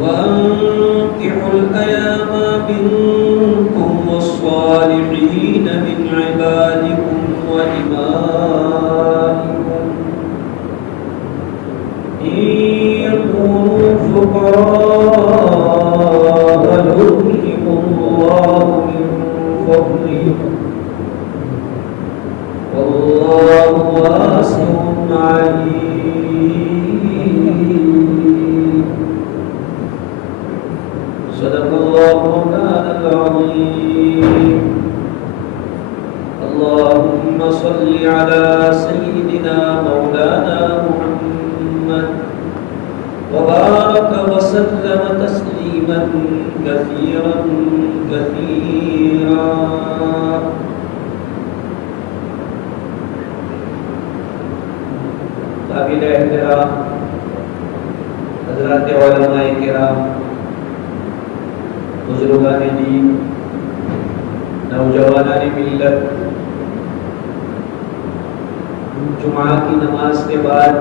وأنكحوا الأيام منكم والصالحين من عبادكم وإمائكم إن يكونوا فقراء يغنهم الله من فضله والله واسع عليم. صدق الله مولانا العظيم. اللهم صل على سيدنا مولانا محمد وبارك وسلم تسليما كثيرا كثيرا. قابل احترام حضرات علماء کرام، بزرگان دین، نوجوانان ملت، جمعہ کی نماز کے بعد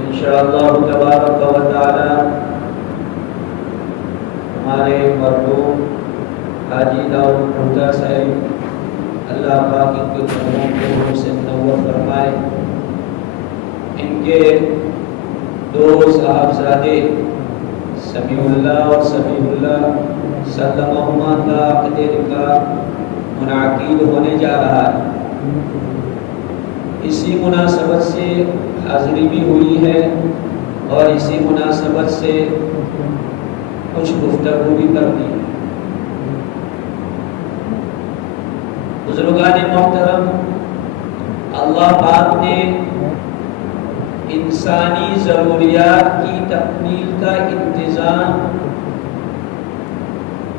انشاءاللہ تبارک و تعالی ہمارے مرحوم حاجی داؤد مرزا صاحب، اللہ پاک ان کے قدموں کو روح سے منور فرمائے، ان کے دو صاحبزادے سمیع اللہ اور سمیع اللہ سلمہما کا عقد نکاح منعقد ہونے جا رہا ہے. اسی مناسبت سے حاضری بھی ہوئی ہے اور اسی مناسبت سے کچھ گفتگو بھی کرنی ہے. بزرگان محترم، اللہ پاک نے انسانی ضروریات کی تکمیل کا انتظام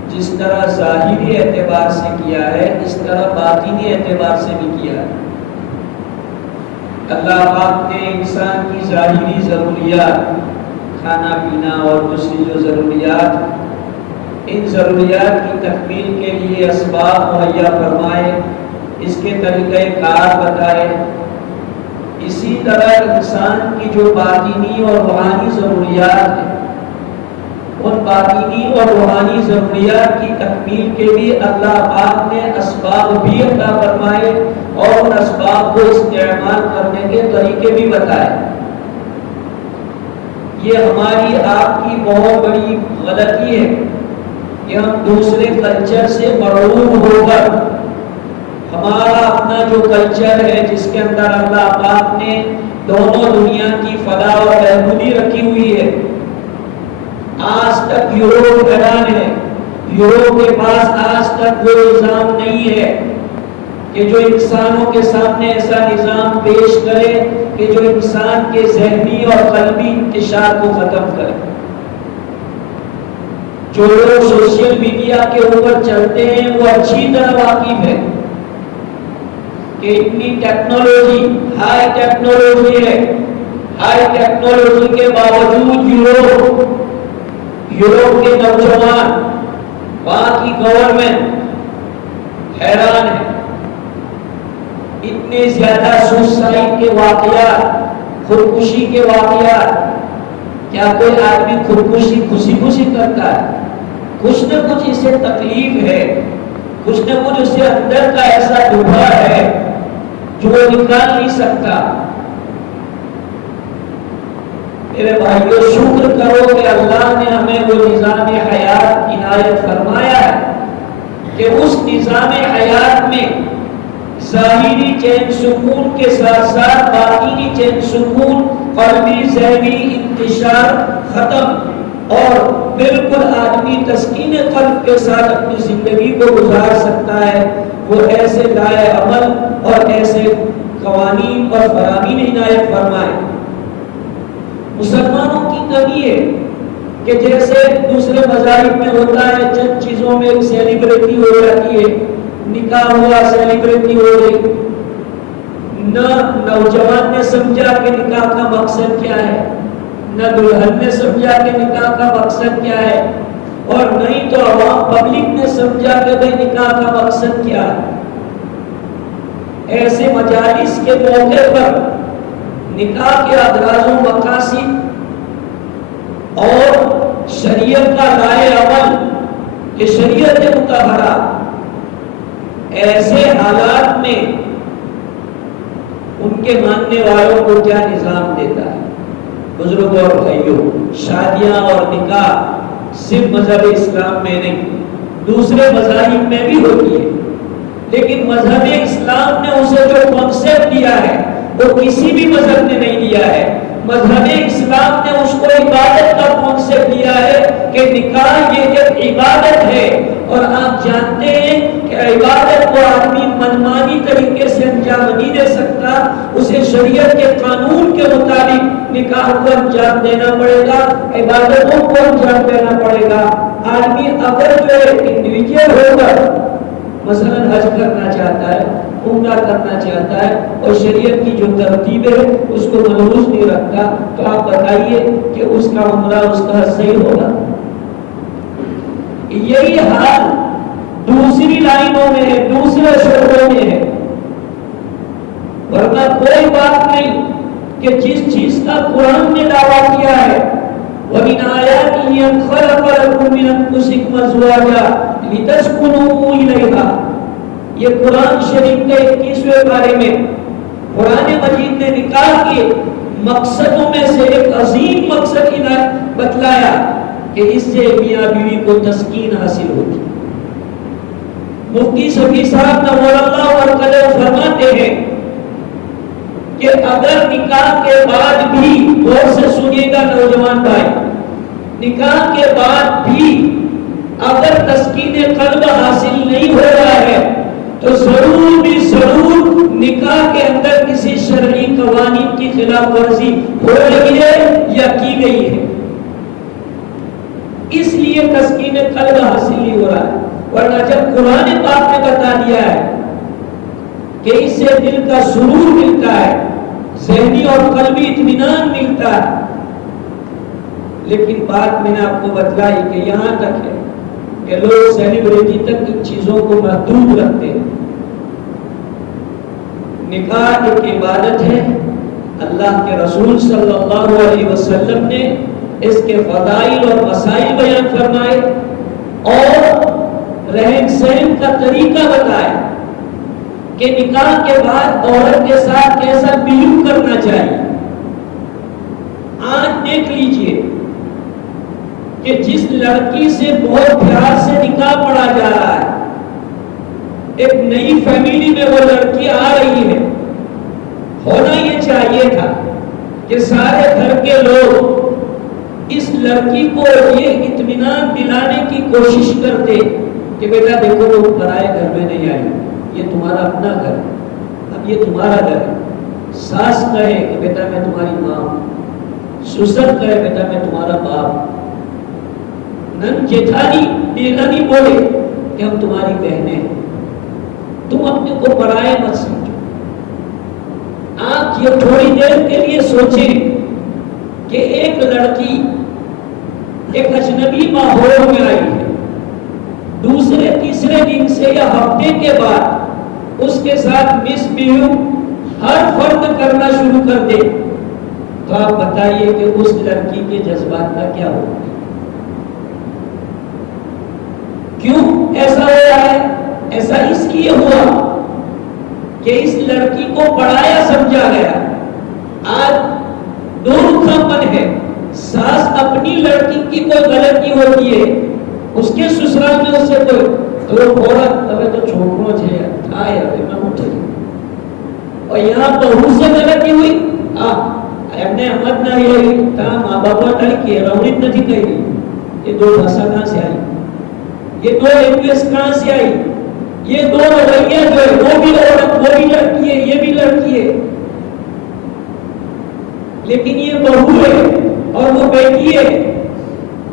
جس طرح ظاہری اعتبار سے کیا ہے، اس طرح باطنی اعتبار سے بھی کیا ہے. اللہ پاک نے انسان کی ظاہری ضروریات، کھانا پینا اور دوسری جو ضروریات، ان ضروریات کی تکمیل کے لیے اسباب مہیا فرمائے، اس کے طریقہ کار بتائے. اسی طرح انسان کی جو باطنی اور روحانی ضروریات ہیں، ان باطنی اور روحانی ضروریات کی تکمیل کے لیے اللہ پاک نے اسباب بھی عطا فرمائے اور ان اسباب کو استعمال کرنے کے طریقے بھی بتائے. یہ ہماری آپ کی بہت بڑی غلطی ہے کہ ہم دوسرے کلچر سے مرعوب ہو کر ہمارا اپنا جو کلچر ہے جس کے اندر اللہ پاک نے دونوں دنیا کی فلاح اور بہبودی رکھی ہوئی ہے. آج تک یورپ حیران ہے، یورپ کے پاس آج تک وہ نظام نہیں ہے کہ جو انسانوں کے سامنے ایسا نظام پیش کرے کہ جو انسان کے ذہنی اور قلبی انتشار کو ختم کرے. جو لوگ سوشل میڈیا کے اوپر چلتے ہیں وہ اچھی طرح واقف ہے کہ اتنی ٹیکنالوجی، ہائی ٹیکنالوجی ہے، ہائی ٹیکنالوجی کے باوجود یورپ کے نوجوان، وہاں کی گورنمنٹ حیران ہے. اتنے زیادہ سوسائڈ کے واقعات، خودکشی کے واقعات. کیا کوئی آدمی خودکشی خوشی کرتا ہے؟ کچھ نہ کچھ اسے تکلیف ہے، کچھ نہ کچھ اسے اندر کا ایسا ڈوبا ہے جو وہ نکال نہیں سکتا. میرے بھائیو، شکر کرو کہ اللہ نے ہمیں وہ نظام حیات عنایت فرمایا ہے کہ اس نظام حیات میں ظاہری چین سکون کے ساتھ ساتھ باطنی چین سکون، قلبی ذہنی انتشار ختم، اور بالکل آدمی تسکین قلب کے ساتھ اپنی زندگی کو گزار سکتا ہے. وہ ایسے دائیں عمل اور ایسے قوانین اور فرامین عنایت فرمائے. مسلمانوں کی کمی ہے کہ جیسے دوسرے مذاہب میں ہوتا ہے، چند چیزوں میں ایک سیلیبریٹی ہو جاتی ہے، نکاح ہوا سیلیبریٹی ہو گئی. نہ نوجوان نے سمجھا کہ نکاح کا مقصد کیا ہے، نہ دلہن نے سمجھا کہ نکاح کا مقصد کیا ہے، اور نہیں تو عوام پبلک نے سمجھا کہ بھئی نکاح کا مقصد کیا ہے. ایسے مجالس کے موقع پر نکاح کے اغراض و مقاصد اور شریعت کا رائے عمل، کہ شریعت مطہرہ ایسے حالات میں ان کے ماننے والوں کو کیا نظام دیتا ہے۔ بزرگوں اور بھائیوں، شادیاں اور نکاح صرف مذہب اسلام میں نہیں، دوسرے مذاہب میں بھی ہوتی ہے، لیکن مذہب اسلام نے اسے جو کانسیپٹ دیا ہے وہ کسی بھی مذہب نے نہیں دیا ہے۔ مذہب اسلام نے اس کو عبادت کا کانسیپٹ دیا ہے کہ نکاح یہ ایک عبادت ہے، اور آپ جانتے ہیں کہ عبادت کو آدمی منمانی طریقے سے انجام نہیں دے سکتا، اسے شریعت کے قانون کے مطابق نکاح کو انجام دینا پڑے گا، عبادتوں کو انجام دینا پڑے گا۔ آدمی اگر جو انڈیویجول ہوگا، مثلا حج کرنا چاہتا ہے، عمرہ کرنا چاہتا ہے اور شریعت کی جو ترتیب ہے اس کو ملحوظ نہیں رکھتا، تو آپ بتائیے کہ اس کا عمرہ، اس کا حج صحیح ہوگا؟ یہی حال دوسری لائنوں میں ہے، دوسرے شعبوں میں ہے، ورنہ کوئی بات نہیں کہ جس چیز کا قرآن نے دعویٰ کیا ہے وَمِنْ آيَاتِهِ أَنْ خَلَقَ لَكُم مِّنْ أَنفُسِكُمْ أَزْوَاجًا لِتَسْكُنُوا إِلَيْهَا، یہ قرآن شریف کے 21ویں پارے میں قرآن مجید نے نکاح کے مقصدوں میں سے ایک عظیم مقصد بتلایا کہ اس سے میاں بیوی کو تسکین حاصل ہوتی۔ مفتی شفیع صاحب نور اللہ مرقدہ فرماتے ہیں کہ اگر نکاح کے بعد بھی، غور سے سنیے گا نوجوان بھائی، نکاح کے بعد بھی اگر تسکین قلب حاصل نہیں ہو رہا ہے تو ضرور بھی ضرور نکاح کے اندر کسی شرعی قوانین کی خلاف ورزی ہو رہی ہے یا کی گئی ہے، اس لیے تسکین قلب حاصل نہیں ہو رہا ہے۔ ورنہ جب قرآن پاک نے بتا دیا ہے کہ اس سے دل کا سرور ملتا ہے، ذہنی اور قلبی اطمینان ملتا ہے، لیکن بات میں نے آپ کو بتلائی کہ یہاں تک ہے کہ لوگ سیلیبریٹی تک ان چیزوں کو محدود رکھتے ہیں۔ نکاح ایک عبادت ہے، اللہ کے رسول صلی اللہ علیہ وسلم نے اس کے فضائل اور مسائل بیان فرمائے اور رہن سہن کا طریقہ بتایا کہ نکاح کے بعد عورت کے ساتھ کیسا بیہیو کرنا چاہیے۔ آج دیکھ لیجئے کہ جس لڑکی سے بہت پیار سے نکاح پڑھا جا رہا ہے، ایک نئی فیملی میں وہ لڑکی آ رہی ہے، ہونا یہ چاہیے تھا کہ سارے گھر کے لوگ اس لڑکی کو یہ اطمینان دلانے کی کوشش کرتے کہ بیٹا دیکھو وہ پرائے گھر میں نہیں آئی، یہ تمہارا اپنا گھر ہے، اب یہ تمہارا گھر ہے۔ ساس کہے کہ بیٹا میں تمہاری ماں ہوں، سسر کہے بیٹا میں تمہارا باپ، نن جیٹھانی بیگانی بولے کہ ہم تمہاری بہنیں ہیں، تم اپنے کو پرائے مت سمجھو۔ آپ یہ تھوڑی دیر کے لیے سوچیں کہ ایک لڑکی ایک اجنبی ماحول میں آئی ہے، دوسرے تیسرے دن سے یا ہفتے کے بعد اس کے ساتھ مس بیہیو ہر فرد کرنا شروع کر دے، تو آپ بتائیے کہ اس لڑکی کے جذبات کا کیا ہوگا؟ کیوں ایسا ہو رہا ہے؟ ایسا اس لیے ہوا کہ اس لڑکی کو پڑھایا سمجھا گیا۔ آج دو رخا پن ہے، ساس اپنی لڑکی کی کوئی غلطی ہوتی ہے، اس کے سسرال میں اس سے کوئی تو عورت ابھی تو چھوٹوں چھے آئے ابھی میں اٹھے، اور یہاں بہو سے غلطی ہوئی اپنے احمد نہ یہ تا ماں باپا ٹائی کی رونت نہیں کہی، یہ دو بھاشا کہاں سے آئی، یہ دو لینگویج کہاں سے آئی، یہ دو رویہ جو ہے وہ بھی عورت وہ بھی لڑکی ہے یہ بھی لڑکی ہے، لیکن یہ بہو ہے اور وہ بیٹی ہے،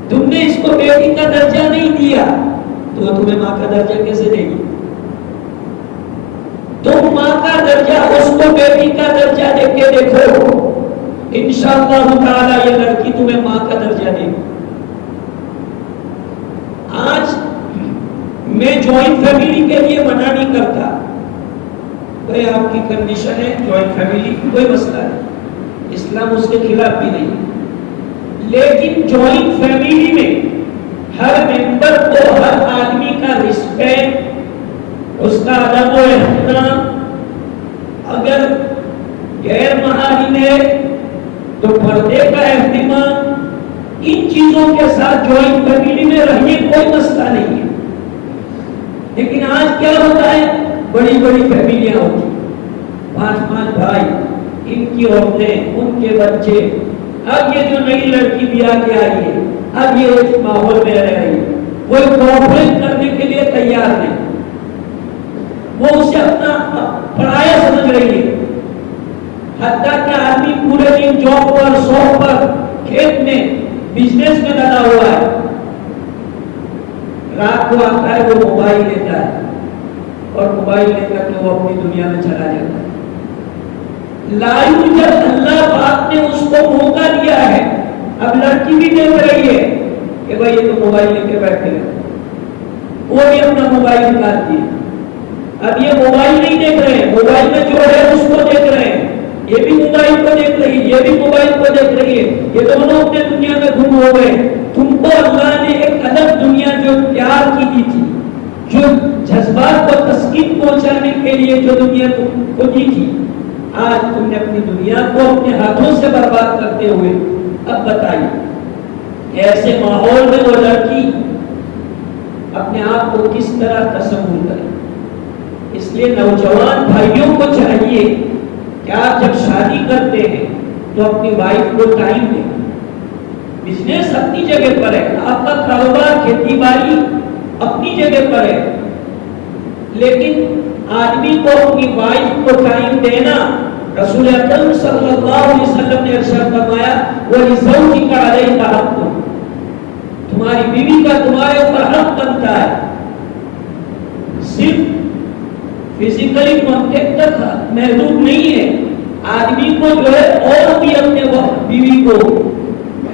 تم نے اس کو بیٹی کا درجہ نہیں دیا تو وہ تمہیں ماں کا درجہ کیسے دے گی؟ تم ماں کا درجہ اس کو بیٹی کا درجہ دے کے دیکھو، انشاءاللہ تعالی یہ لڑکی تمہیں ماں کا درجہ دے گی۔ آج میں جوائنٹ فیملی کے لیے منع نہیں کرتا، بھئی آپ کی کنڈیشن ہے جوائنٹ فیملی کوئی مسئلہ نہیں، اسلام اس کے خلاف بھی نہیں، لیکن جوائنٹ فیملی میں ہر ممبر کو ہر آدمی کا رسپیکٹ، اس کا ادب و احترام، اگر غیر محارم ہے تو پردے کا اہتمام، ان چیزوں کے ساتھ جوائنٹ فیملی میں رہیے، کوئی مسئلہ نہیں ہے۔ لیکن آج کیا ہوتا ہے، بڑی بڑی فیملیاں ہوتی، 5 بھائی، ان کی عورتیں، ان کے بچے، اب یہ جو نئی لڑکی بیاہ کے آئی ہے، اب یہ اس ماحول میں رہ رہی ہے، کوئی کوآپریٹ کرنے کے لیے تیار نہیں، وہ اسے اپنا پڑھایا سمجھ رہی ہے، حتیٰ کہ آدمی پورے دن جاب پر، شاپ پر، کھیت میں، بزنس میں لگا ہوا ہے، رات کو آتا ہے وہ موبائل لیتا ہے اور موبائل لے کر کے وہ اپنی دنیا میں چلا جاتا ہے۔ لائیو جب اللہ پاک نے اس کو موقع دیا ہے، اب لڑکی بھی دیکھ رہی ہے کہ بھائی یہ تو موبائل لے کے بیٹھے ہیں، وہ بھی اپنا موبائل نکالتی ہے، اب یہ موبائل نہیں دیکھ رہے ہیں، موبائل میں جو ہے اس کو دیکھ رہے ہیں، یہ بھی موبائل کو دیکھ رہی ہے، یہ بھی موبائل کو دیکھ رہی ہے، یہ دونوں اپنے دنیا میں گم ہو گئے۔ تم کو اللہ نے ایک الگ دنیا جو پیار کی دی تھی، جو جذبات کو تسکین پہنچانے کے لیے جو دنیا کو دی تھی، آج تم نے اپنی دنیا کو اپنے ہاتھوں سے برباد کرتے ہوئے، اب بتائیے ایسے ماحول میں وہ لڑکی اپنے آپ کو کس طرح تصور کرے؟ اس لیے نوجوان بھائیوں کو چاہیے کہ آپ جب شادی کرتے ہیں تو اپنی وائف کو ٹائم دیں۔ بزنس اپنی جگہ پر ہے، آپ کا کاروبار، کھیتی باڑی اپنی جگہ پر ہے، لیکن آدمی کو اپنی وائف کو ٹائم دینا، رسول اکرم صلی اللہ علیہ وسلم نے ارشاد فرمایا وَلِزَوْجِكَ عَلَيْكَ حَقٌّ، تمہاری بیوی کا تمہارے اوپر حق بنتا ہے۔ صرف فزیکلی کانٹیکٹ تک محدود نہیں ہے، آدمی کو جو ہے اور بھی اپنے وقت بیوی کو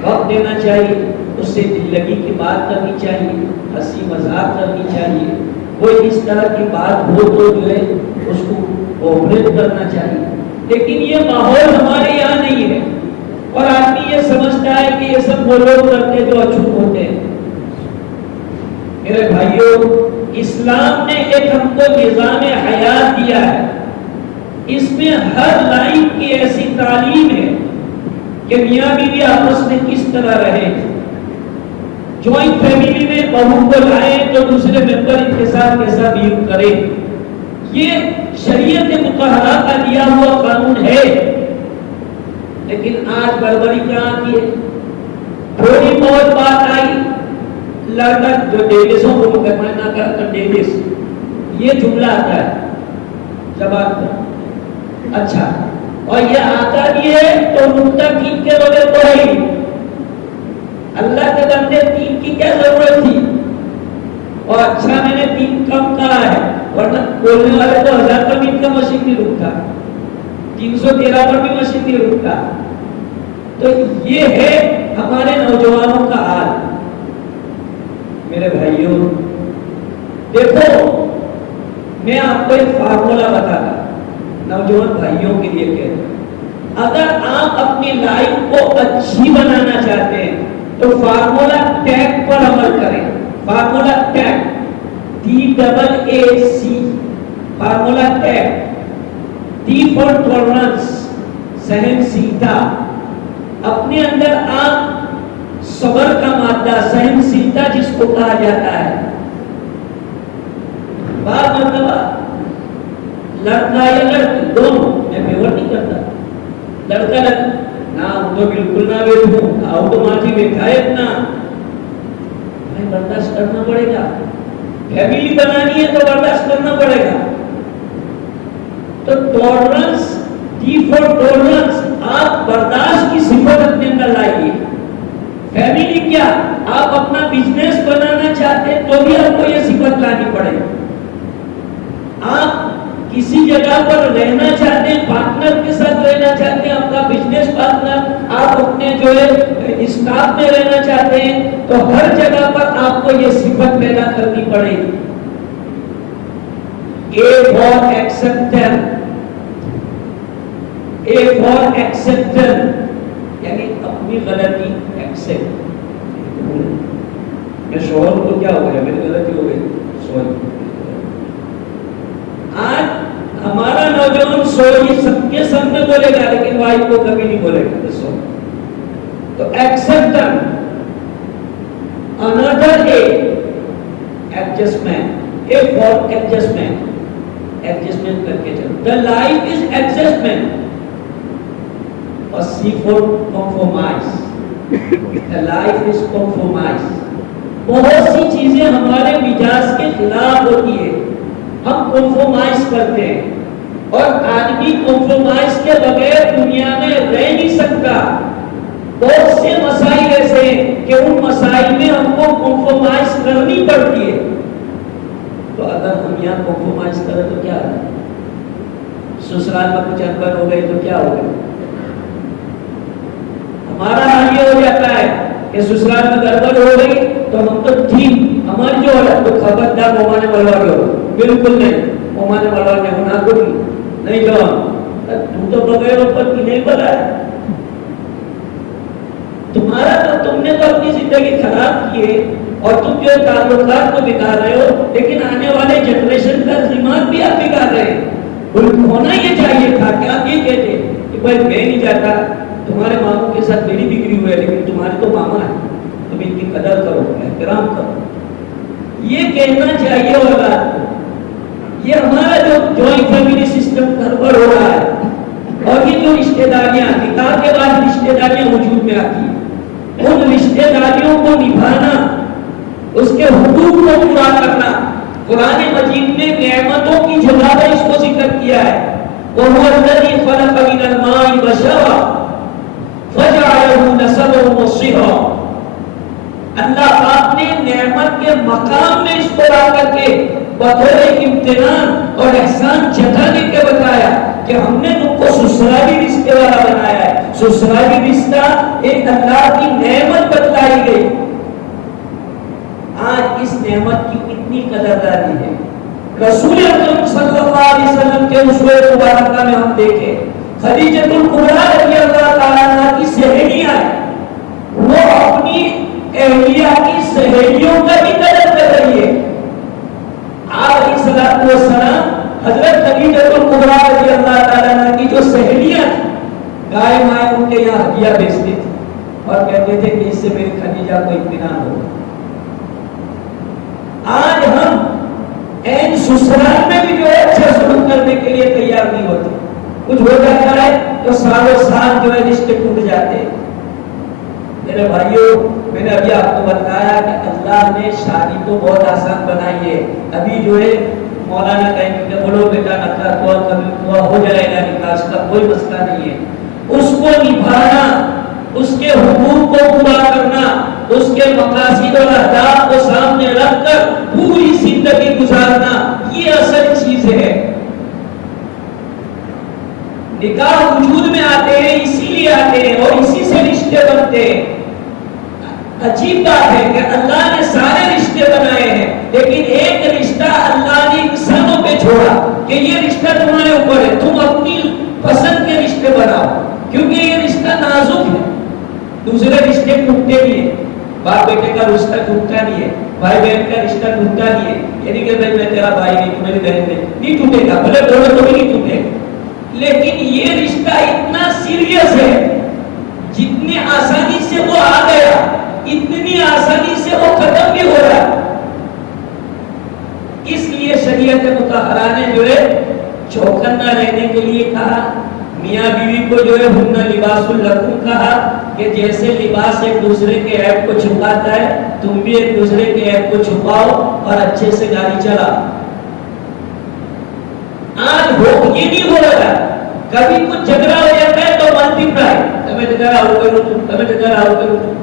وقت دینا چاہیے، اس سے دل لگی کی بات کرنی چاہیے، ہنسی مذاق کرنی چاہیے، کوئی اس طرح کی بات ہو تو جو ہے اس کو کوآپریٹ کرنا چاہیے۔ لیکن یہ ماحول ہمارے یہاں نہیں ہے، اور آدمی یہ سمجھتا ہے کہ یہ سب وہ لوگ کرتے جو اچھوت ہوتے ہیں۔ میرے بھائیوں، اسلام نے ایک ہم کو نظام حیات دیا ہے، اس میں ہر لائن کی ایسی تعلیم ہے کہ میاں بیوی آپس میں کس طرح رہے۔ جوائنٹ فیملی میں بہو کو لائیں تو دوسرے ممبر ان کے ساتھ کیسا بیو کرے، یہ شریعت مطہرہ کا دیا ہوا قانون ہے۔ لیکن آج بربری کہاں کی ہے، تھوڑی بہت بات آئی، لڑکا جو ڈیویسوں کو نہ کر ڈیویس، یہ جملہ آتا ہے زبان پر، اچھا، اور یہ آتا بھی ہے تو نقطہ کھینچ کے بغیر تو ہے ہی۔ اللہ کے بندے 3 کی کیا ضرورت تھی، اور اچھا میں نے 3 کم کہا ہے، ورنہ بولنے والے تو 1000 پر بھی کا مشین نہیں رکتا، 313 پر بھی مشین نہیں رکتا۔ تو یہ ہے ہمارے نوجوانوں کا حال۔ میرے بھائیوں دیکھو، میں آپ کو ایک فارمولا بتاتا نوجوان بھائیوں کے لیے کہتا ہوں، اگر آپ اپنی لائف کو اچھی بنانا چاہتے ہیں تو فارمولا ٹیک پر عمل کریں۔ فارمولا ٹیک، TAAC، فارمولا ٹیک، T فار ٹولرنس، سہنشیلتا۔ اپنے اندر آپ صبر کا مادہ، سہنشیلتا جس کو کہا جاتا ہے، بعض مرتبہ لڑکا یا لڑکی دونوں، میں فیور نہیں کرتا، لڑکا نہ تو بالکل نہ بیٹھوں، آؤ تو ماں جی بیٹھا ہے اتنا، ہمیں برداشت کرنا پڑے گا، فیملی بنانی ہے تو برداشت کرنا پڑے گا۔ تو ٹولرنس، ٹی فار ٹولرنس، آپ برداشت کی صفت اپنے اندر لائیے۔ فیملی کیا، آپ اپنا بزنس بنانا چاہتے ہیں تو بھی آپ کو یہ صفت لانی پڑے گی۔ آپ کسی جگہ پر رہنا چاہتے ہیں، پارٹنر کے ساتھ رہنا چاہتے ہیں، آپ کا بزنس پارٹنر، آپ اپنے جو ہے اسٹاف میں رہنا چاہتے ہیں، تو ہر جگہ پر آپ کو یہ صفت پیدا کرنی پڑے گی۔ A for acceptance، A for acceptance، یعنی اپنی غلطی ایکسپٹ. میں شوہر کو کیا ہو گیا, میری غلطی ہو گئی, سوری. آج ہمارا نوجوان سوری سب کے سامنے بولے گا لیکن وائف کو کبھی نہیں بولے گا. تو acceptance. another A, adjustment. A for adjustment. Adjustment کرکے چلو. The life is adjustment. اور C for compromise. The life is compromise. بہت سی چیزیں ہمارے مزاج کے خلاف ہوتی ہے, ہم کمپرومائز کرتے ہیں, اور آدمی کمپرومائز کے بغیر دنیا میں رہ نہیں سکتا. بہت سے مسائل ایسے ہیں کہ ان مسائل میں ہم کو کمپرومائز کرنی پڑتی ہے. تو اگر ہم یہاں کمپرومائز کریں تو کیا ہے, سسرال میں کچھ انبن ہو گئی تو کیا ہو گیا. ہمارا حال یہ ہو جاتا ہے کہ سسرال میں گڑبڑ ہو گئی تو ہم تو ٹھیک, ہماری جو ہے تو خبردار مومانے ملوا کے ہو, بالکل نہیں مومانے ملوا کے ہونا کو نہیں. جو تو بغیر اوپر کی نہیں بنا ہے تمہارا, تو تم نے تو اپنی زندگی خراب کی ہے اور تم جو تعلقات کو بگاڑ رہے ہو, لیکن آنے والے جنریشن کا دماغ بھی آپ بگاڑ رہے ہیں. ہونا یہ چاہیے تھا کہ آپ یہ کہتے کہ بھائی میں نہیں جاتا, تمہارے ماموں کے ساتھ میری بگڑی ہوئی ہے لیکن تمہارے تو ماما ہے, تم ان کی قدر کرو, احترام کرو. یہ کہنا چاہیے اولاد کو. یہ ہمارا جو جوائنٹ فیملی سسٹم گڑبڑ ہو رہا ہے, اور یہ جو رشتہ داریاں نکاح کے بعد رشتہ داریاں وجود میں آتی ہیں, ان رشتہ داریوں کو نبھانا, اس کے حقوق کو پورا کرنا. قرآن مجید میں نعمتوں کی جگہ پر اس کو ذکر کیا ہے. وَهُوَ الَّذِي خَلَقَ مِنَ الْمَاءِ بَشَرًا فَجَعَلَهُ نَسَبًا وَصِهرًا. اللہ پاک نے نعمت کے مقام میں اس کو لا کر کے بطور امتنان اور احسان جتانے کے بتایا کہ ہم نے تم کو سسرالی رشتے والا بنایا ہے. سسرالی رشتہ ایک اللہ کی نعمت بتلائی گئی. آج اس نعمت کی کتنی قدردانی ہے. رسول اکرم صلی اللہ علیہ وسلم کے اسوہ مبارکہ میں ہم دیکھیں, خدیجہ الکبریٰ رضی اللہ تعالیٰ عنہ کی سہیلیاں ہیں, وہ اپنی اہلیہ کی سہیلیوں کا بھی قدر کر رہی ہے. آپ علیہ الصلوۃ والسلام حضرت خدیجہ الکبریٰ رضی اللہ تعالیٰ عنہ کی جو سہیلیاں تھیں, گائے مائے ان کے یہاں ہدیہ بھیجتی تھی اور کہتے تھے کہ اس سے میری خدیجہ کو اطمینان ہوگا. آج ہم این سسرال میں بھی جو ہے اچھا سلوک کرنے کے لیے تیار نہیں ہوتے. کچھ ہو جاتا ہے تو سالوں سال جو ہے رشتے ٹوٹ جاتے ہیں. میرے بھائیوں, میں نے ابھی آپ کو بتایا کہ اللہ نے شادی تو بہت آسان بنائی ہے. ابھی جو ہے مولانا کہیں کہ بولو بیٹا نکاح ہو جائے گا, نکاح اس کا کوئی مسئلہ نہیں ہے. اس کو نبھانا, اس کے حقوق کو پورا کرنا, اس کے مقاصد اور اہداف کو سامنے رکھ کر پوری زندگی گزارنا, یہ اصل چیز ہے. نکاح وجود میں آتے ہیں اسی لیے آتے ہیں اور اسی سے رشتے بنتے ہیں. عجیب بات ہے کہ اللہ نے سارے رشتے بنائے ہیں, لیکن ایک رشتہ اللہ نے انسانوں پہ چھوڑا کہ یہ رشتہ تمہارے اوپر ہے, تم اپنی پسند کے رشتے بناؤ, کیونکہ یہ رشتہ نازک ہے. دوسرے رشتے ٹوٹتے نہیں ہیں, باپ بیٹے کا رشتہ ٹوٹتا نہیں ہے, بھائی بہن کا رشتہ ٹوٹتا نہیں ہے. یعنی کہ بھائی میں تیرا بھائی نہیں, تو میری بہن نہیں ٹوٹے گا, بھلے دونوں کو بھی نہیں ٹوٹے گا. لیکن یہ رشتہ اتنا سیریس ہے, جتنی آسانی سے وہ آ گیا اتنی آسانی سے وہ ختم بھی ہو رہا. اس لیے شریعت مطہرہ نے جو ہے چوکنا رہنے کے لیے کہا. میاں بیوی کو جو ہے ہن لباس لکم کہا کہ جیسے لباس ایک دوسرے کے عیب کو چھپاتا ہے, تم بھی ایک دوسرے کے عیب کو چھپاؤ اور اچھے سے گاڑی چلا. آج یہ نہیں ہو رہا, کبھی کچھ جھگڑا ہو جاتا ہے تو من پھر ہے تمہیں جگہ آؤ کرو تم, تمہیں جگہ آؤ کرو تم.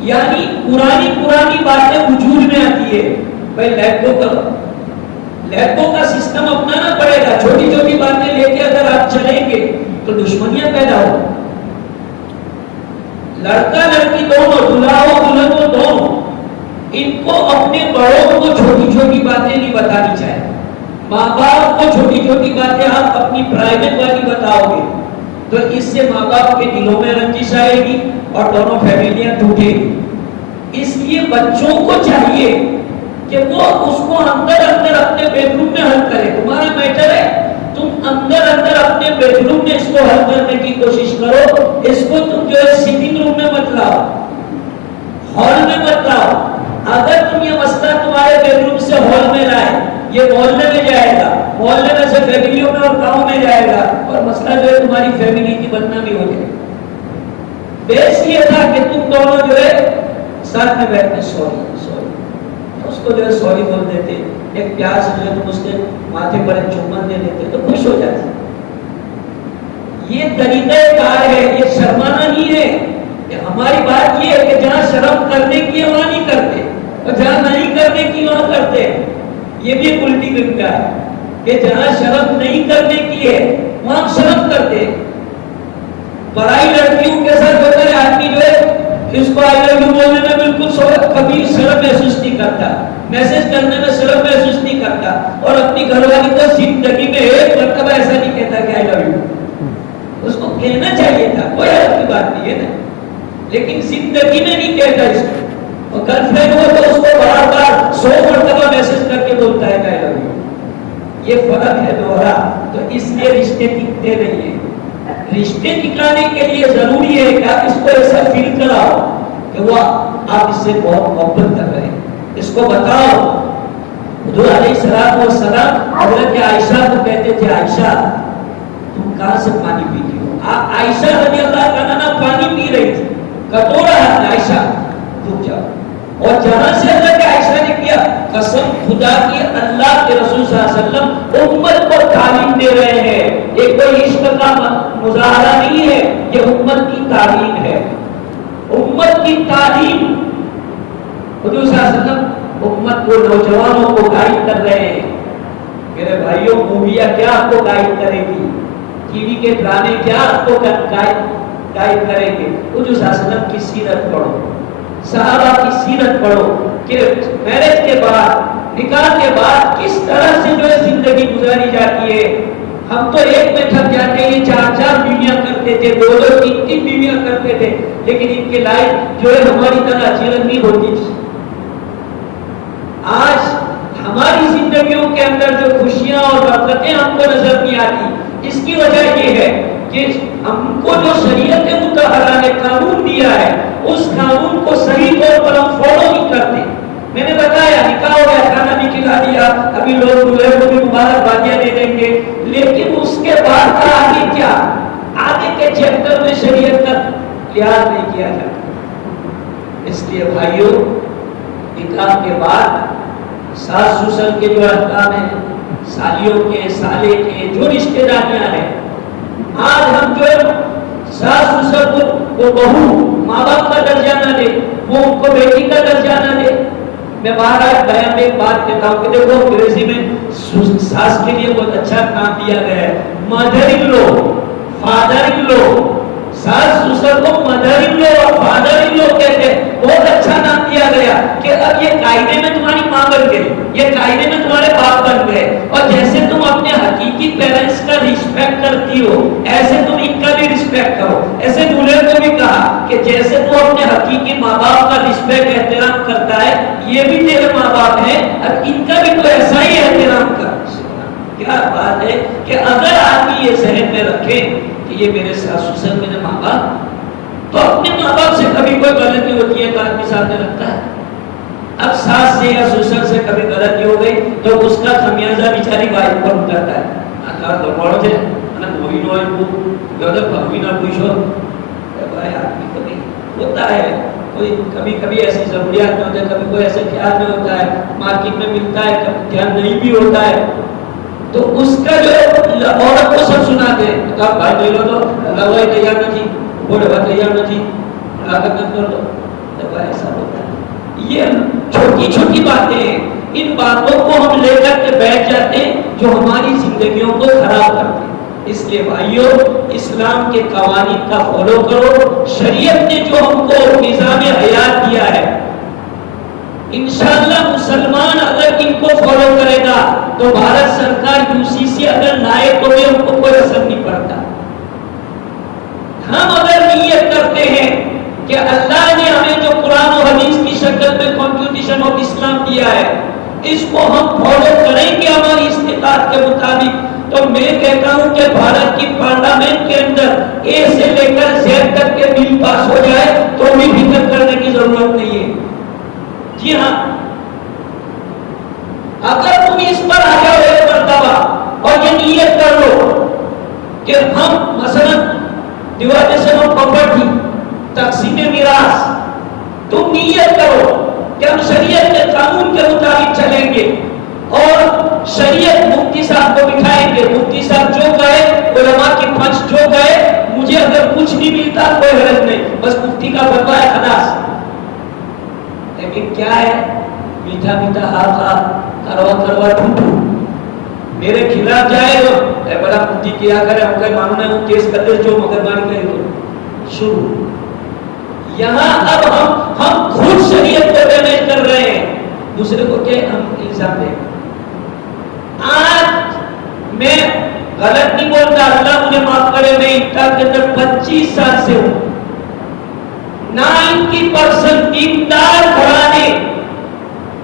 یعنی پرانی باتیں وجود میں آتی ہے. بھائی لیپٹاپ کا سسٹم اپنانا پڑے گا. چھوٹی چھوٹی باتیں لے کے اگر آپ چلیں گے تو دشمنیاں پیدا ہو. لڑکا لڑکی دونوں, دلہا ہو دلہن ہو دونوں, ان کو اپنے بڑوں کو چھوٹی چھوٹی باتیں نہیں بتانی چاہیے. ماں باپ کو چھوٹی چھوٹی باتیں آپ اپنی پرائیویٹ والی بتاؤ گے تو اس سے ماں باپ کے دلوں میں رنجش آئے گی اور دونوں فیملیاں ٹوٹے گی. اس لیے بچوں کو چاہیے کہ وہ اس کو اندر اندر اپنے بیڈ روم میں حل کرے. تمہارا میٹر ہے، تم اندر اندر اپنے بیڈ روم میں اس کو حل کرنے کی کوشش کرو. اس کو تم جو ہے سٹنگ روم میں مت لاؤ، ہال میں مت لاؤ. اگر تم یہ مسئلہ تمہارے بیڈ روم سے ہال میں لائے، یہ محلے میں جائے گا، محلے میں سے فیملیوں میں اور گاؤں میں جائے گا، اور مسئلہ جو ہے تمہاری فیملی کی بدنامی ہو جائے گی. بیس یہ تھا کہ تم دونوں جو ہے ساتھ میں بیٹھتے سوری اس کو جو ہے سوری بول دیتے، ایک پیار سے جو ہے تم اس کے ماتھے پر ایک چومن دے دیتے تو خوش ہو جاتے. یہ طریقہ کار ہے، یہ شرمانا نہیں ہے. ہماری بات یہ ہے کہ جہاں شرم کرنے کی ہے وہاں نہیں کرتے، اور جہاں نہیں کرنے کی وہاں کرتے. یہ بھی ایک الٹی طریقہ ہے کہ جہاں شرم نہیں کرنے کی ہے وہاں شرم کرتے. پڑھائی لڑکیوں کے ساتھ ہوتا ہے، آدمی جو ہے اس کو آئی لو یو بولنے میں بالکل کبھی شرم محسوس نہیں کرتا، میسج کرنے میں شرم محسوس نہیں کرتا، اور اپنی گھر والی کو زندگی میں ایک مرتبہ ایسا نہیں کہتا کہ آئی لو یو. اس کو کہنا چاہیے تھا، کوئی حرف کی بات نہیں ہے نا، لیکن زندگی میں نہیں کہتا اس کو. اور گرل فرینڈ ہو تو اس کو بار بار 100 مرتبہ میسج کر کے بولتا ہے کہ آئی لو یو. یہ فرق ہے دوہرا. تو اس لیے رشتے ٹکتے نہیں ہیں. رشتے ٹکانے کے لیے ضروری ہے کہ آپ اس کو ایسا فیل کراؤ کہ وہ آپ اس سے بہت محبت کر رہے ہیں. اس کو بتاؤ. حضور علیہ السلام حضرت عائشہ کو کہتے تھے، عائشہ تم کہاں سے پانی پیتی ہو؟ عائشہ رضی اللہ عنہا پانی پی رہی تھی، کٹورا ہے. عائشہ رک جاؤ. اور جہاں سے حضرت عائشہ نے کیا، قسم خدا کی اللہ کے رسول صلی اللہ علیہ وسلم امت کو تعلیم دے رہے ہیں. یہ کوئی عشق کا مظاہرہ نہیں ہے، یہ امت کی تعلیم ہے. امت کی تعلیم. حضور صلی اللہ علیہ وسلم امت کو، نوجوانوں کو گائیڈ کر رہے ہیں. میرے بھائیوں، موویاں کیا آپ کو گائیڈ کرے گی؟ ٹی وی کے ڈرامے کیا آپ کو گائیڈ کریں گے؟ حضور صلی اللہ علیہ وسلم کی سیرت پڑھو، صحابہ کی سیرت پڑھو کہ میرج کے بعد، نکاح کے بعد کس طرح سے جو ہے زندگی گزاری جاتی ہے. ہم تو ایک میں تھک جاتے ہیں، 4 بیویاں کرتے تھے، 2 3 بیویاں کرتے تھے، لیکن ان کے لائف جو ہے ہماری طرح جیون نہیں ہوتی تھی. آج ہماری زندگیوں کے اندر جو خوشیاں اور برکتیں ہم کو نظر نہیں آتی، اس کی وجہ یہ ہے کہ ہم کو جو شریعت مطہرہ نے قانون دیا ہے، اس قانون کو صحیح طور پر ہم فالو نہیں کرتے. میں نے بتایا نکاح ہو گیا، کھانا بھی کھلا دیا، ابھی لوگ دولہے کو بھی مبارکبادیاں دے دیں گے، لیکن اس کے بعد کا آگے کیا؟ آگے کے چیپٹر میں شریعت کا لحاظ نہیں کیا جاتا. اس لیے بھائیوں، نکاح کے بعد ساس سسر کے جو احکام ہیں، سالیوں کے، سالے کے جو رشتے داریاں ہیں، آج ہم جو ہے ساس سسر کو بہو ماں باپ کا درجہ نہ دے، وہ ان کو بیٹی کا درجہ نہ دے. میں باہر آئے بیان میں ایک بات کہتا ہوں کہ دیکھو انگریزی میں ساس کے لیے بہت اچھا نام دیا گیا ہے، mother in love, father in لو. ساس سسر کو مدر ان لو اور فادر ان لو کہتے ہیں. بہت اچھا نام دیا گیا کہ اب یہ قاعدے میں تمہاری ماں بن گئی، یہ قاعدے میں تمہارے باپ بن گئے. اور جیسے تم اپنے حقیقی پیرنٹس کا رسپیکٹ کرتی ہو، ایسے تم ان کا بھی رسپیکٹ کرو. ایسے دولہے کو بھی کہا کہ جیسے تو اپنے حقیقی ماں باپ کا رسپیکٹ احترام کرتا ہے، یہ بھی تیرے ماں باپ ہیں، اب ان کا بھی تو ایسا ہی احترام کر. کیا بات ہے کہ اگر آدمی یہ ذہن میں رکھے کہ یہ میرے ساس سسر، میرے ماں باپ، تو اپنے ماں باپ سے کبھی کوئی غلطی ہوتی ہے تو آدمی سامنے رکھتا ہے. اب ساس سے یا سسر سے کبھی غلطی ہو گئی تو اس کا خمیازہ بیچاری وائف پر اترتا ہے. ہوتا ہے کوئی کبھی کبھی ایسی ضروریات میں ہوتا ہے، کبھی کوئی ایسے خیال میں ہوتا ہے، مارکیٹ میں ملتا ہے، کبھی خیال نہیں بھی ہوتا ہے، تو اس کا جو عورت کو سب سنا دے بھائی لے لو تو لوائی تیار نہ تھی، وہ ڈبا تیار نہ تھی، لاگت کر دو. ایسا ہوتا ہے. یہ چھوٹی چھوٹی باتیں ہیں، ان باتوں کو ہم لے کر کے بیٹھ جاتے ہیں جو ہماری زندگیوں کو خراب کرتے ہیں. اس لیے بھائیوں، اسلام کے قوانین کا فالو کرو. شریعت نے جو ہم کو نظام حیات دیا ہے، انشاءاللہ مسلمان اگر ان کو فالو کرے گا تو بھارت سرکار UCC اگر لائے تو بھی ہم کو کوئی اثر نہیں پڑتا. ہم اگر نیت کرتے ہیں کہ اللہ نے ہمیں جو قرآن و حدیث کی شکل میں کانسٹیٹیوشن آف اسلام دیا ہے اس کو ہم فالو کریں گے ہماری استطاعت کے مطابق، تو میں کہتا ہوں کہ بھارت کی پارلیمنٹ کے اندر اے سے لے کر زیڈ تک کے بل پاس ہو جائے تو بھی فکر کرنے کی ضرورت نہیں ہے۔ جی ہاں، اگر تم اس پر آ جاؤ ایک مرتبہ اور یہ نیت کر لو کہ ہم مثلا ڈیوائڈیشن آف پراپرٹی، تقسیم میراث، تم نیت کرو کہ ہم شریعت کے قانون کے مطابق چلیں گے اور شریعت مفتی صاحب کو بٹھائیں گے، مفتی صاحب جو کہے، علماء کی پنچ جو کہے، مجھے اگر کچھ نہیں ملتا کوئی حرج نہیں، بس مفتی کا فتویٰ ہے خلاص۔ لیکن کیا ہے، میٹھا میٹھا ہاتھ کروا کروا ٹوٹو میرے خلاف جائے گا، اے بڑا مفتی کیا کرے، ہم کا معلوم ہے وہ کیس کرتے جو مقدمانی کرے تو شروع۔ یہاں اب ہم خود شریعت کو ڈیمیج کر رہے ہیں، دوسرے کو کیا ہم الزام دیں۔ آج میں غلط نہیں بولتا، اللہ مجھے معاف کرے، میں انٹا کے اندر 25 سال سے ہوں، 90% دیندار گھرانے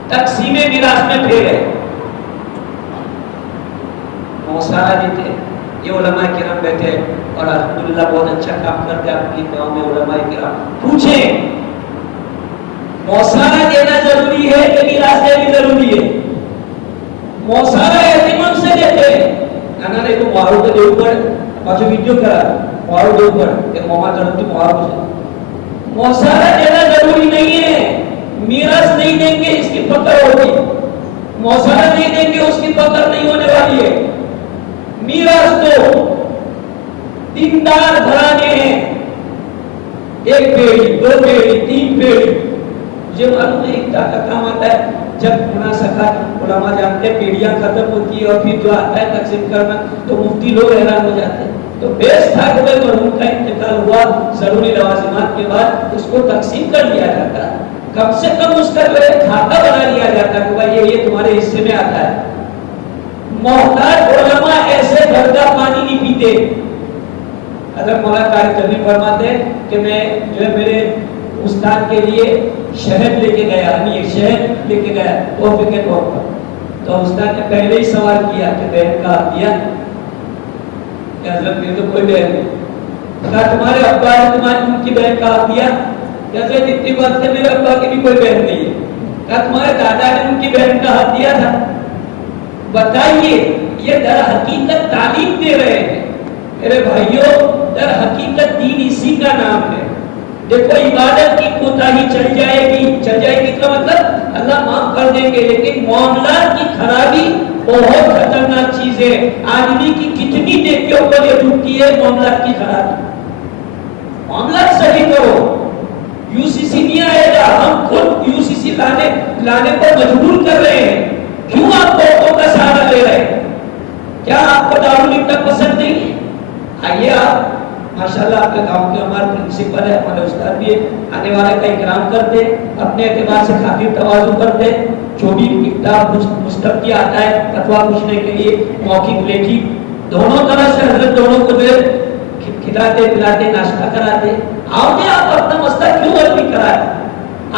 تقسیم میراث میں پھیل ہے۔ موسارا دیتے یہ علماء کرام بیٹھے اور الحمدللہ بہت اچھا کام کرتے ہیں اپنی گاؤں میں علماء کرام، پوچھیں موسارا دینا ضروری ہے کہ میراث دینا ضروری ہے؟ موسارا اہتمام سے دیتے ہیں، نانا نے تو مارو کے دیو پر پاچو ویڈیو کرا مارو دیو پر ایک محمد جنتی مارو سے موسارا دینا ضروری نہیں ہے، میراث نہیں دیں گے اس کی فکر ہوگی، موسارا نہیں دیں گے اس کی فکر نہیں ہونے والی ہے۔ میراث تو دیندار گھرانے ہیں، ایک بیڑی، دو بیڑی، تین بیڑی، مجھے معلوم نہیں اتنا کا کام آتا ہے، جب مناسبات علماء جانتے ہیں پیڑیاں ختم ہوتی ہے اور پھر جو آتا ہے تقسیم کرنا تو مفتی لوگ حیران ہو جاتے ہیں، تو بیس تھا کہ بھائی مرحوم کا انتقال ہوا، ضروری لوازمات کے بعد اس کو تقسیم کر لیا جاتا ہے، کم سے کم اس کا جو ہے کھاتا بنا لیا جاتا ہے کہ بھائی یہ تمہارے حصے میں آتا ہے۔ محتاج علماء ایسے گھر پانی نہیں پیتے۔ حضرت مولانا قاری کبھی فرماتے ہیں کہ میں جو ہے میرے استاد کے لیے شہد لے کے گیا، شہد لے کے گیا تحفے کے طور پر، تو استاد نے پہلے ہی سوال کیا کہ بہن کا دیا کہ حضرت میرے تو کوئی بہن نہیں، کہا تمہارے ابا نے تمہاری ان کی بہن کا دیا کہ حضرت اتنی بات سے میرے ابا کی بھی کوئی بہن نہیں ہے، کہا تمہارے دادا نے ان کی بہن کا ہاتھ دیا تھا۔ بتائیے یہ در حقیقت تعلیم دے رہے ہیں میرے بھائیوں، در حقیقت دین اسی کا نام ہے۔ دیکھو عبادت کی کوتاہی چل جائے گی کا مطلب اللہ معاف کر دیں گے، لیکن معاملات کی خرابی بہت خطرناک چیز ہے۔ آدمی کی کتنی نیکیوں پر یہ ڈوبتی ہے معاملات کی خرابی۔ معاملات صحیح کرو، یو سی سی نہیں آئے گا، ہم خود یو سی سی لانے پر مجبور کر رہے ہیں۔ کیوں آپ بہتوں کا سہارا لے رہے ہیں؟ کیا آپ کو دارالفتہ پسند نہیں ہے؟ آئیے آپ ماشاءاللہ آپ کے گاؤں کے ہمارے پرنسپل ہے، ہمارے استاد بھی ہے، آنے والے کا اکرام کرتے، اپنے اعتبار سے کافی تواضع کرتے، جو بھی کتاب مستقبل آتا ہے فتویٰ پوچھنے کے لیے موقف لیکھی دونوں طرح سے حضرت دونوں کو جو کھلاتے پلاتے ناشتہ کراتے۔ آؤ گے آپ اپنا مسئلہ کیوں حل نہیں کرائے؟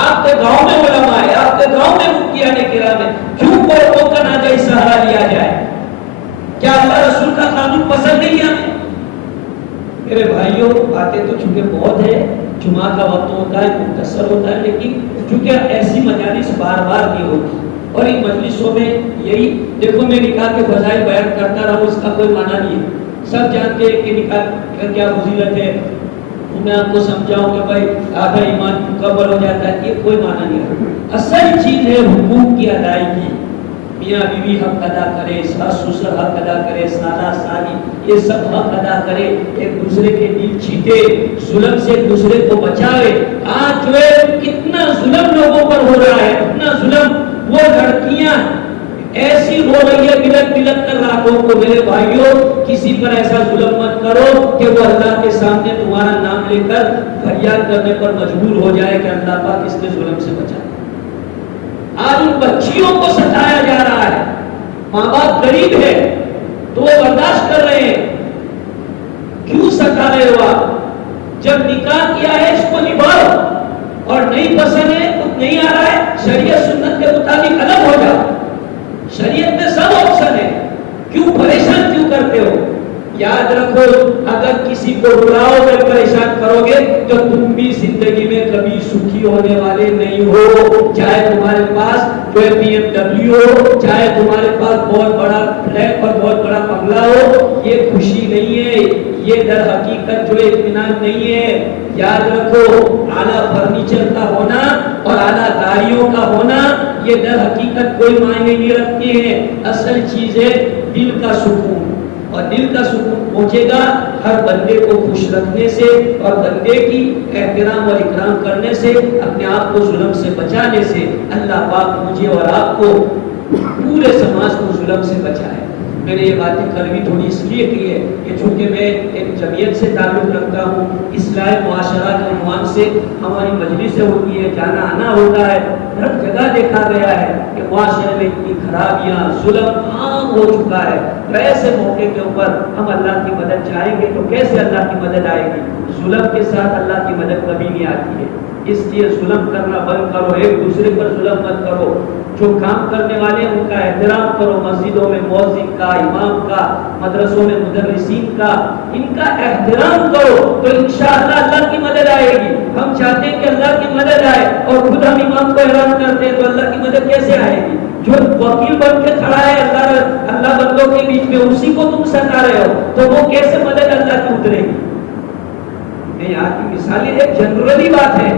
آپ کے گاؤں میں علماء ہے، آپ کے گاؤں میں مفتیان کرام ہے، کیوں کو کا ناجائز سہارا لیا جائے؟ کیا اللہ رسول کا قانون پسند نہیں ہے ہمیں؟ میرے بھائیوں باتیں تو چونکہ بہت ہے، جمعہ کا وقت ہوتا ہے مختصر ہوتا ہے، لیکن چونکہ ایسی مجالس بار بار نہیں ہوتی اور ان مجلسوں میں یہی دیکھو میں نکاح کے فضائل بیان کرتا رہا ہوں، اس کا کوئی معنی نہیں ہے۔ سب جانتے ہیں کہ نکاح کا کیا فضیلت ہے، میں آپ کو سمجھاؤں کہ بھائی آدھا ایمان مکمل ہو جاتا ہے، یہ کوئی معنی نہیں ہے۔ اصل چیز ہے حقوق کی ادائیگی، میاں بیوی حق ادا کرے، ساس سسر حق ادا کرے، سالہ سالی یہ سب حق ادا کرے، ایک دوسرے کے دل چھیٹے، ظلم سے ایک دوسرے کو بچائے۔ آج جو ہے کتنا ظلم لوگوں پر ہو رہا ہے، اتنا ظلم، وہ لڑکیاں ایسی ہو رہی ہے بلک بلک کر راتوں کو۔ میرے بھائیوں کسی پر ایسا ظلم مت کرو کہ وہ اللہ کے سامنے تمہارا نام لے کر فریاد کرنے پر مجبور ہو جائے کہ اللہ پاک اس کے ظلم سے بچائے۔ آج ان بچیوں کو ستایا جا رہا ہے، ماں باپ غریب ہے تو وہ برداشت کر رہے ہیں۔ کیوں ستا رہے ہو آپ؟ جب نکاح کیا ہے اس کو نبھاؤ، اور نہیں پسند ہے، کچھ نہیں آ رہا ہے، شریعت سنت کے مطابق الگ ہو جاؤ. شریعت میں سب آپشن ہے، کیوں پریشان کیوں کرتے ہو؟ یاد رکھو اگر کسی کو رلاؤ گے پریشان کرو گے تو تم بھی زندگی میں کبھی سکھی ہونے والے نہیں ہو. چاہے تمہارے پاس کوئی BMW ہو، چاہے تمہارے پاس بہت بڑا فلیٹ پر بہت بڑا بنگلہ ہو، یہ خوشی نہیں ہے، یہ در حقیقت جو اطمینان نہیں ہے. یاد رکھو اعلیٰ فرنیچر کا ہونا اور اعلیٰ گاڑیوں کا ہونا یہ در حقیقت کوئی معنی نہیں رکھتے ہیں. اصل چیز ہے دل کا سکون، اور دل کا سکون پہنچے گا ہر بندے کو خوش رکھنے سے اور بندے کی احترام اور اکرام کرنے سے، اپنے آپ کو ظلم سے بچانے سے. اللہ پاک مجھے اور آپ کو پورے سماج کو ظلم سے بچائے. میں نے یہ باتیں کروی تھوڑی اس لیے کی ہے کہ چونکہ میں ایک جمعیت سے تعلق رکھتا ہوں، اصلاح معاشرہ کے عنوان سے ہماری مجلسیں ہوتی ہے، جانا آنا ہوتا ہے. ہر جگہ دیکھا گیا ہے کہ معاشرے میں اتنی خرابیاں، ظلم عام ہو چکا ہے. تو ایسے موقع کے اوپر ہم اللہ کی مدد چاہیں گے تو کیسے اللہ کی مدد آئے گی؟ ظلم کے ساتھ اللہ کی مدد کبھی نہیں آتی ہے. اس لیے ظلم کرنا بند کرو، ایک دوسرے پر ظلم مت کرو. جو کام کرنے والے ہیں ان کا احترام کرو، مسجدوں میں مؤذن کا، امام کا، مدرسوں میں مدرسین کا، ان کا احترام کرو تو انشاءاللہ اللہ کی مدد آئے گی. ہم چاہتے ہیں کہ اللہ کی مدد آئے اور خود ہم امام کو حیران کرتے ہیں تو اللہ کی مدد کیسے آئے گی؟ جو وکیل بن کے کھڑا ہے اللہ بندوں کے بیچ میں، اسی کو تم ستا رہے ہو تو وہ کیسے مدد اللہ کی اترے گی؟ یہاں کی مثالیں ایک جنرلی بات ہے.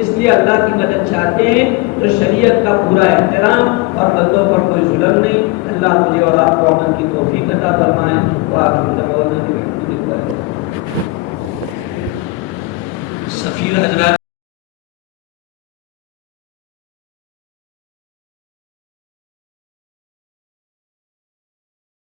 اس لیے اللہ کی مدد چاہتے ہیں تو شریعت کا پورا احترام اور بندوں پر کوئی ظلم نہیں. اللہ مجھے اور آپ کو عمل کی توفیق عطا فرمائے. سفیر حضرات